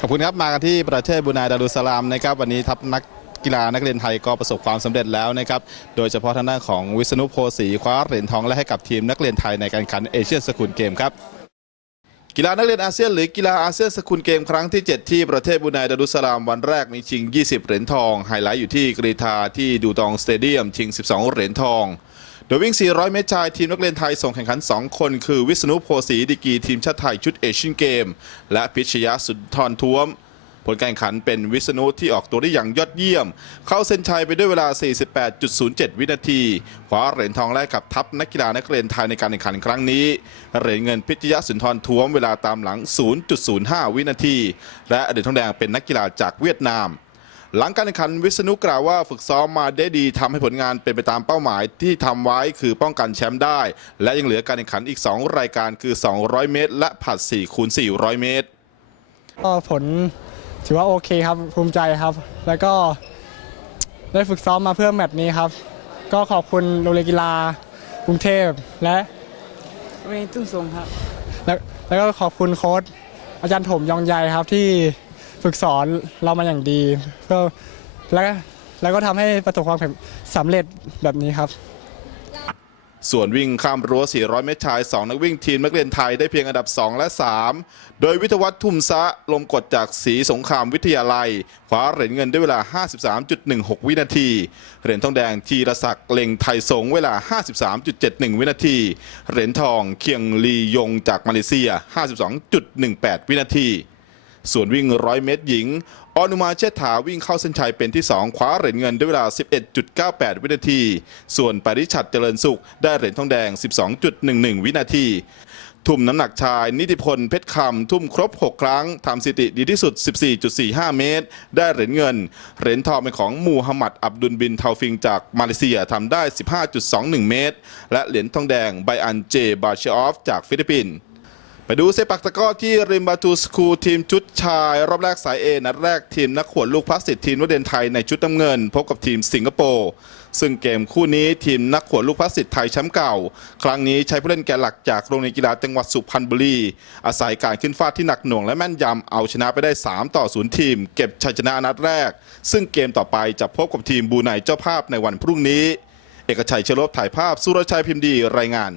ขอบคุณครับมากันที่ประเทศบรูไนดารุสลามนะครับวันนี้ทัพนักกีฬานักเรียนไทยก็ประสบความสำเร็จแล้วนะครับ โดยเฉพาะทางด้านของวิษณุโพสีคว้าเหรียญทองและให้กับทีมนักเรียนไทยในการแข่งขันเอเชียนสกุลเกมครับกีฬานักเรียนอาเซียนหรือกีฬาอาเซียนสกุลเกมครั้งที่ 7 ที่ประเทศบรูไนดารุสลามวันแรกมีชิง 20 เหรียญทองไฮไลท์อยู่ที่กรีธาที่ดูตองสเตเดียมชิง 12 เหรียญทอง โดยวิ่ง 400 เมตรชายทีมนักเรียนไทยส่งแข่งขัน 2 คน คือวิษณุโพสีดีกีทีมชาติไทยชุดเอเชียนเกม และพิชยะสุนทรท้วม ผลการแข่งขันเป็นวิษณุที่ออกตัวได้อย่างยอดเยี่ยม เข้าเส้นชัยไปด้วยเวลา 48.07 วินาทีคว้าเหรียญทองแรกกับทัพนักกีฬานักเรียนไทยในการแข่งขันครั้งนี้ เหรียญเงินพิชยะสุนทรท้วมเวลาตามหลัง 0.05 วินาที และเหรียญทองแดงเป็นนักกีฬาจากเวียดนาม หลังการแข่งขันวิษณุกล่าวว่าฝึกซ้อมมาได้ดีทำให้ผลงานเป็นไปตามเป้าหมายที่ทำไว้คือป้องกันแชมป์ได้ และยังเหลือการแข่งขันอีก 2 รายการคือ 200 เมตร และผัด4คูณ400 เมตรก็ผลถือว่าโอเคครับภูมิใจครับ แล้วก็ได้ฝึกซ้อมมาเพื่อแมตช์นี้ครับ ก็ขอบคุณโรงเรียนกีฬากรุงเทพและเรียนตุ้งทรงครับแล้วแล้วก็ขอบคุณโค้ชอาจารย์ถมยองใยครับที่ ฝึกสอนเรามาอย่างดีเพื่อแล้วก็แล้วก็ทำให้ประสบความสำเร็จแบบนี้ครับ ส่วนวิ่งข้ามรั้ว 400 เมตรชาย 2 นักวิ่งทีมนักเรียนไทยได้เพียงอันดับ 2 และ 3 โดยวิทวัฒน์ทุ่มซะลมกดจากสีสงครามวิทยาลัยคว้าเหรียญเงินด้วยเวลา 53.16 วินาที เหรียญทองแดงทีรศักดิ์เล็งไทยสงเวลา 53.71 วินาที เหรียญทองเคียงลียงจากมาเลเซีย 52.18 วินาที ส่วนวิ่ง 100 เมตรหญิงออนุมาเชษฐาวิ่งเข้าเส้นชัยเป็นที่ 2 คว้าเหรียญเงินด้วยเวลา 11.98 วินาที ส่วนปริชัดเจริญสุขได้เหรียญทองแดง 12.11 วินาที ทุ่มน้ำหนักชาย นิติพลเพชรคำทุ่มครบ 6 ครั้งทำสถิติดีที่สุด 14.45 เมตร ได้เหรียญเงิน เหรียญทองเป็นของมูฮัมหมัดอับดุลบินเทาฟิงจากมาเลเซียทำได้ 15.21 เมตร และเหรียญทองแดงไบอันเจบาเชออฟจากฟิลิปปินส์ ไปดูเซปักตะก้อที่ริมบาตูสคูลทีมชุดชาย รอบแรกสายเอนัดแรกทีมนักขวดลูกพลาสติกทีมนักเรียนไทยในชุดน้ำเงิน พบกับทีมสิงคโปร์ซึ่งเกมคู่นี้ทีมนักขวดลูกพลาสติกไทยแชมป์เก่า ครั้งนี้ใช้ผู้เล่นแกนหลักจากโรงเรียนกีฬาจังหวัดสุพรรณบุรีอาศัยการขึ้นฟาดที่หนักหน่วงและแม่นยำเอาชนะไปได้ 3 ต่อ 0 ทีม เก็บชัยชนะนัดแรก ซึ่งเกมต่อไปจะพบกับทีมบูไนเจ้าภาพในวันพรุ่งนี้ เอกชัยเชลบถ่ายภาพสุรชัยพิมพ์ดีรายงาน